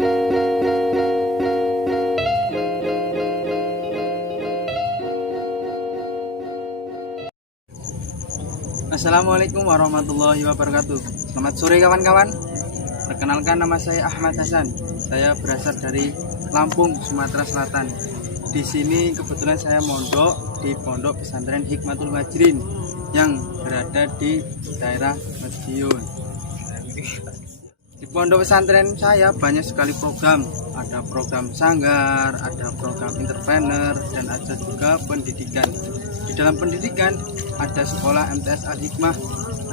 Assalamualaikum warahmatullahi wabarakatuh. Selamat sore kawan-kawan. Perkenalkan, nama saya Ahmad Hasan. Saya berasal dari Lampung, Sumatera Selatan. Di sini kebetulan saya mondok di Pondok Pesantren Hikmatul Wajirin yang berada di daerah Madiun. Di pondok pesantren saya banyak sekali program. Ada program sanggar, ada program entrepreneur, dan ada juga pendidikan. Di dalam pendidikan ada sekolah MTS Al-Hikmah,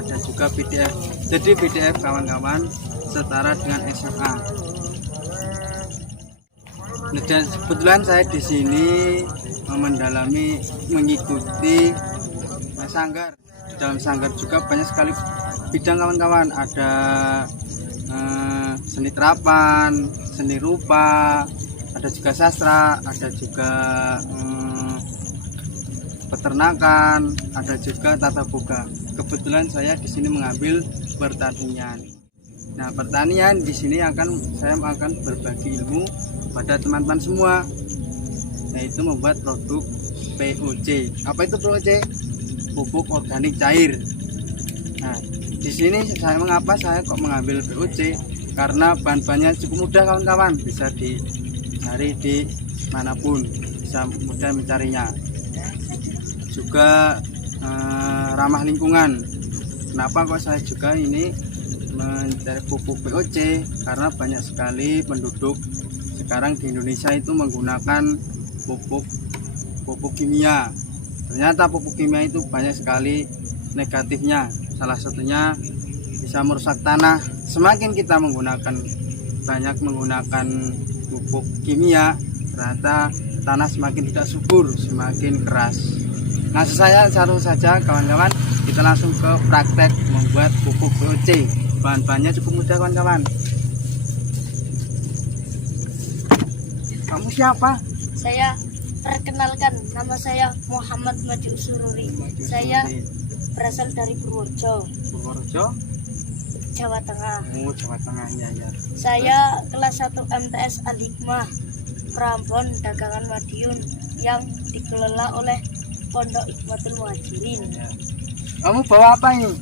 ada juga PDF. Jadi PDF kawan-kawan setara dengan SMA. Dan kebetulan saya di sini mengikuti sanggar. Di dalam sanggar juga banyak sekali bidang kawan-kawan. Ada seni terapan, seni rupa, ada juga sastra, ada juga peternakan, ada juga tata boga. Kebetulan saya di sini mengambil pertanian. Nah, pertanian di sini saya akan berbagi ilmu pada teman-teman semua, yaitu membuat produk POC. Apa itu POC? Pupuk organik cair. Nah, di sini mengapa saya kok mengambil POC? Karena bahan-bahannya cukup mudah kawan-kawan, bisa dicari di manapun, bisa mudah mencarinya. Juga ramah lingkungan. Kenapa kok saya juga ini mencari pupuk POC? Karena banyak sekali penduduk sekarang di Indonesia itu menggunakan pupuk kimia. Ternyata pupuk kimia itu banyak sekali negatifnya. Salah satunya bisa merusak tanah. Semakin kita banyak menggunakan pupuk kimia, ternyata tanah semakin tidak subur, semakin keras. Nah, saya satu saja kawan-kawan, kita langsung ke praktek membuat pupuk POC. Bahan-bahannya cukup mudah kawan-kawan. Kamu siapa? Saya perkenalkan, nama saya Muhammad Maju Sururi. Saya berasal dari Purworejo, Jawa Tengah. Oh, Jawa Tengah, ya. Saya kelas 1 MTS Al-Hikmah, Prambon Dagangan Madiun, yang dikelola oleh Pondok Hikmatul Wajirin. Ya. Kamu bawa apa ini?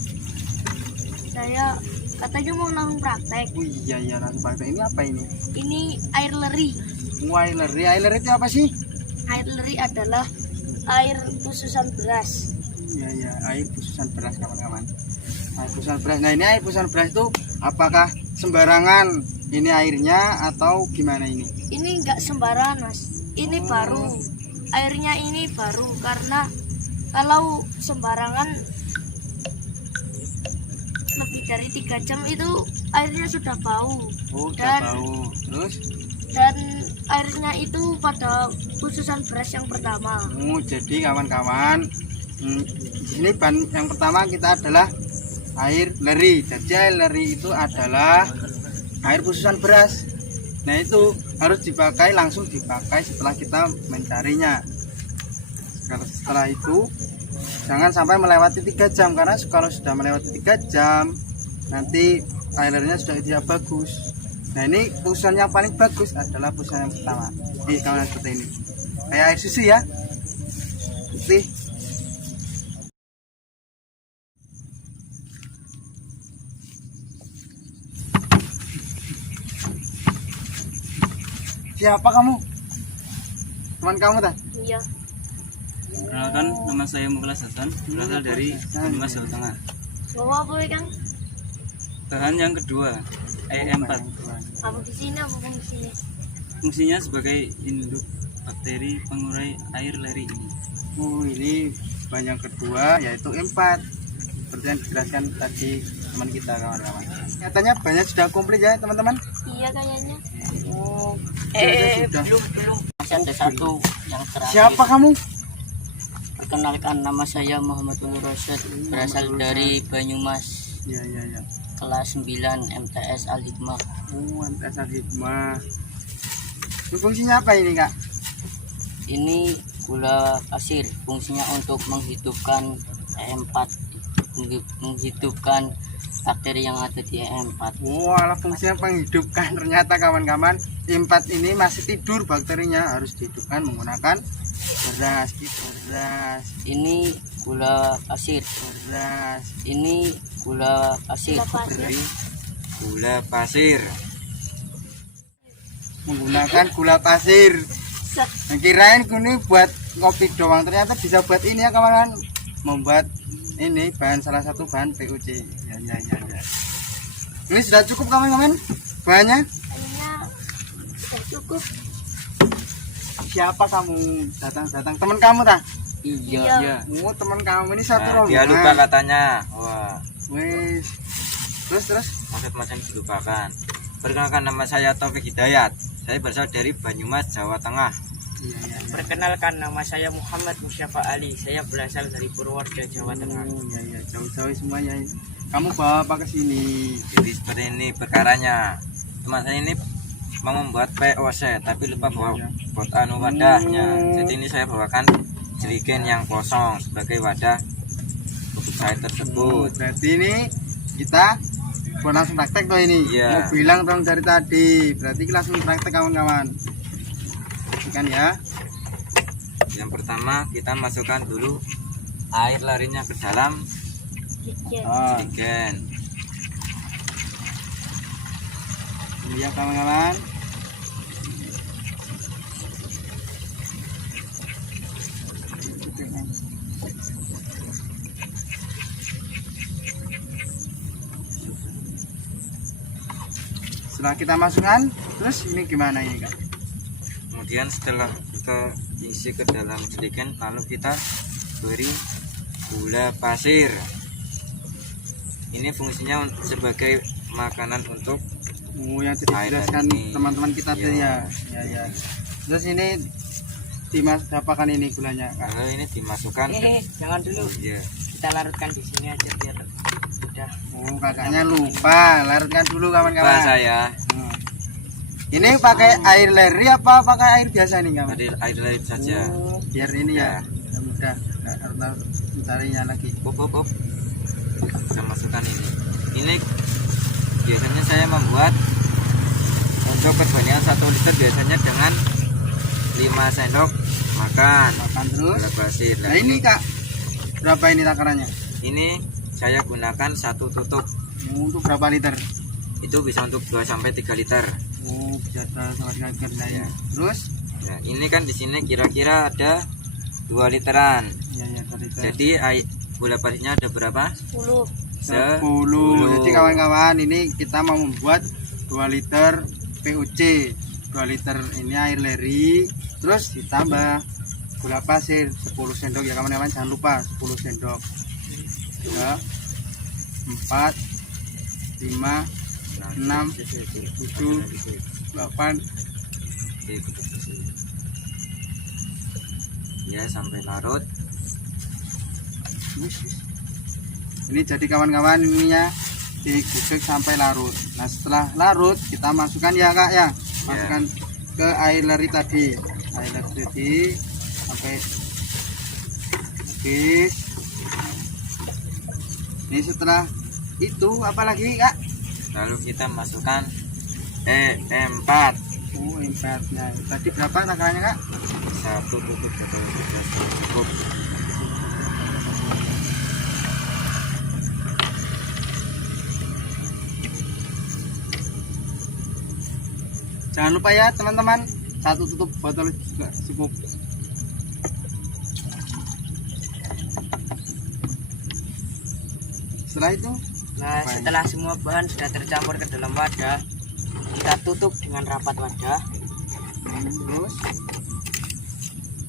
Saya katanya mau langsung praktek. Oh iya, langsung praktek. Ini apa ini? Ini air leri. Air leri itu apa sih? Air leri adalah air khususan beras. Iya, air khususan beras kawan-kawan. Air khususan beras. Nah, ini air khususan beras itu apakah sembarangan ini airnya atau gimana ini? Ini enggak sembarangan, Mas. Ini baru. Airnya ini baru, karena kalau sembarangan lebih dari 3 jam itu airnya sudah bau. Oh, sudah bau. Dan airnya itu pada khususan beras yang pertama. Oh, jadi kawan-kawan, ini bahan yang pertama kita adalah air leri. Jadi air leri itu adalah air khususan beras. Nah, itu harus langsung dipakai setelah kita mencarinya. Setelah itu jangan sampai melewati 3 jam, karena kalau sudah melewati 3 jam nanti air lerinya sudah tidak bagus. Nah, ini khususan yang paling bagus adalah khususan yang pertama. Ini kawan seperti ini, kayak air susu ya, putih. Siapa kamu? Teman kamu tak? Iya. Perkenalkan, nama saya Muklas Hasan, berasal dari Banyumas, Jawa Tengah. Bawa apa ya, Kang? Bahan yang kedua, E4. Apa di sini, apa di sini? Fungsinya sebagai induk bakteri pengurai air leri ini. Oh, ini bahan yang kedua yaitu E4. Seperti yang dijelaskan tadi teman kita kawan-kawan. Katanya banyak sudah komplit ya teman-teman? Iya kayaknya. Oh, belum. Masih ada satu yang terakhir. Siapa kamu? Perkenalkan, nama saya Muhammad Nur Rasyid, berasal dari Banyumas, Ya. kelas 9 MTS Al-Hikmah. Oh, MTS Al-Hikmah. Fungsinya apa ini, Kak? Ini gula pasir, fungsinya untuk menghidupkan E4, menghidupkan bakteri yang ada di E4. Wah, fungsinya menghidupkan. Ternyata kawan-kawan, E4 ini masih tidur, bakterinya harus dihidupkan menggunakan beras. Ini gula pasir. Beras. Ini gula pasir. Gula pasir. Gula pasir. Menggunakan gula pasir. Set. Nah, kirain ini buat ngopi doang, ternyata bisa buat ini ya kawan-kawan, membuat ini salah satu bahan PUC. Ya. Ini sudah cukup kawan-kawan bahannya. Kayaknya sudah cukup. Siapa kamu datang teman kamu tak? Iya. Iya. Oh, teman kamu ini satu Nah, dia lupa rombongan. katanya. Wah, Wes. Terus macam-macam dilupakan. Perkenalkan, nama saya Taufik Hidayat. Saya berasal dari Banyumas, Jawa Tengah. iya. Perkenalkan, nama saya Muhammad Musyafa Ali. Saya berasal dari Purworejo, Jawa Tengah. Oh, iya, jauh-jauh semuanya. Kamu bawa apa ke sini? Jadi seperti ini perkaranya. Teman saya ini mau membuat POC tapi lupa bawa wadahnya. Jadi ini saya bawakan jerigen yang kosong sebagai wadah untuk saya tersebut. Berarti ini kita buat langsung praktek tuh ini. Iya. Mau bilang dong dari tadi. Berarti kita langsung praktek kawan-kawan. Kan ya. Yang pertama kita masukkan dulu air larinya ke dalam Sedikit. Oh, jerigen. ini ya kawan-kawan. Setelah kita masukkan, terus ini gimana ini kak? Kemudian setelah kita isi ke dalam jerigen, lalu kita beri gula pasir. Ini fungsinya sebagai makanan untuk Oh, yang tadi dijelaskan ini. teman-teman kita tadi ya. Ya. Terus ini diapakan ini gulanya kak? lalu ini dimasukkan ke Jangan dulu. ya. Kita larutkan di sini aja biar udah. Oh, kakaknya lupa. Larutkan dulu Pak kawan-kawan. saya Hmm. Ini pakai air leri apa pakai air biasa nih kawan? air lain saja. Oh, biar ini ya mudah, nggak harus mencarinya lagi. Up. Kita masukkan ini. Ini biasanya saya membuat untuk kebanyakan 1 liter biasanya dengan 5 sendok makan Makan terus. gula pasir. Nah ini kak, berapa ini takarannya? Ini saya gunakan 1 tutup. Untuk berapa liter? Itu bisa untuk 2-3 liter. Oh, bisa sama sekali. Ya. Terus? Nah, ini kan di sini kira-kira ada 2 literan. Ya, 2 liter. Jadi gula pasirnya ada berapa? 10. 10. Jadi kawan-kawan, ini kita mau membuat 2 liter PUC, 2 liter ini air leri, terus ditambah gula pasir 10 sendok ya kawan-kawan, jangan lupa 10 sendok. 3, 4, 5, 6, 7, 8. Ya, sampai larut. Ini jadi kawan-kawan, ininya digudeg sampai larut. Nah setelah larut kita masukkan ya kak ya, masukkan ke air leri tadi, air leri tadi sampai habis. Ini setelah itu apa lagi kak? Lalu kita masukkan E4. Oh, empatnya tadi berapa takarannya kak? 1 tutup atau 2 cukup. Jangan lupa ya teman-teman, 1 tutup botol juga cukup. Setelah itu Nah, setelah semua bahan sudah tercampur ke dalam wadah, kita tutup dengan rapat wadah. terus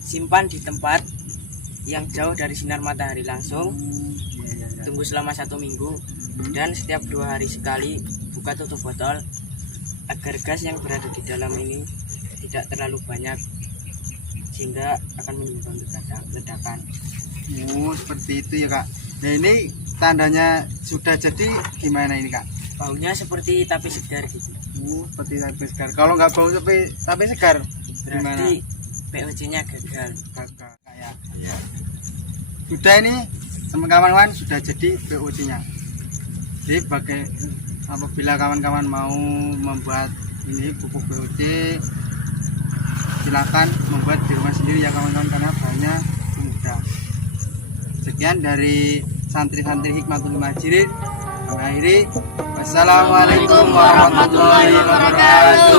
Simpan di tempat yang jauh dari sinar matahari langsung. ya. Tunggu selama 1 minggu. Dan setiap 2 hari sekali buka tutup botol agar gas yang berada di dalam ini tidak terlalu banyak sehingga akan menimbulkan ledakan. Oh, seperti itu ya kak. Nah ini tandanya sudah jadi gimana ini kak? Baunya seperti tapi segar gitu. Oh, seperti tape segar. Kalau nggak bau tape segar gimana? Berarti POC-nya gagal. Kakak kayak Ya. sudah ini teman-teman sudah jadi POC-nya. Jadi apabila kawan-kawan mau membuat ini pupuk BOC, silakan membuat di rumah sendiri ya kawan-kawan, karena bahannya mudah. Sekian dari santri-santri Hikmatul Majirin. Mengakhiri, wassalamualaikum warahmatullahi wabarakatuh.